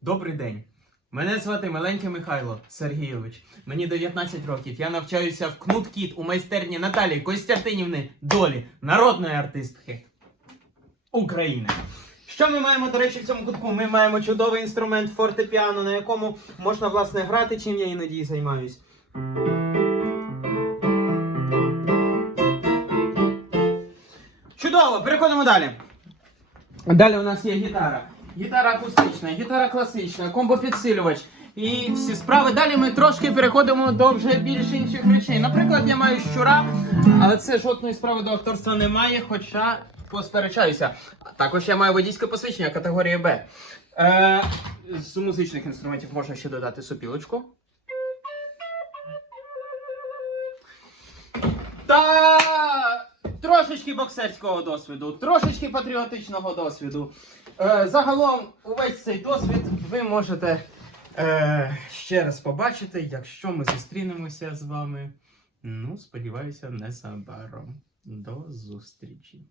Добрий день. Мене звати Миленький Михайло Сергійович. Мені 19 років. Я навчаюся в Кнут Кіт у майстерні Наталії Костянтинівни Долі, народної артистки України. Що ми маємо, до речі, в цьому кутку? Ми маємо чудовий інструмент фортепіано, на якому можна власне грати, чим я іноді займаюсь. Чудово, переходимо далі. Далі у нас є гітара. Гітара акустична, гітара класична, комбо-підсилювач і всі справи. Далі ми трошки переходимо до вже більш інших речей. Наприклад, я маю щура, але це жодної справи до акторства немає, хоча посперечаюся. Також я маю водійське посвідчення категорії Б. Е, з музичних інструментів можна ще додати сопілочку. Трошечки боксерського досвіду, трошечки патріотичного досвіду. Е, загалом, увесь цей досвід ви можете е, ще раз побачити, якщо ми зустрінемося з вами. Ну, сподіваюся, незабаром. До зустрічі.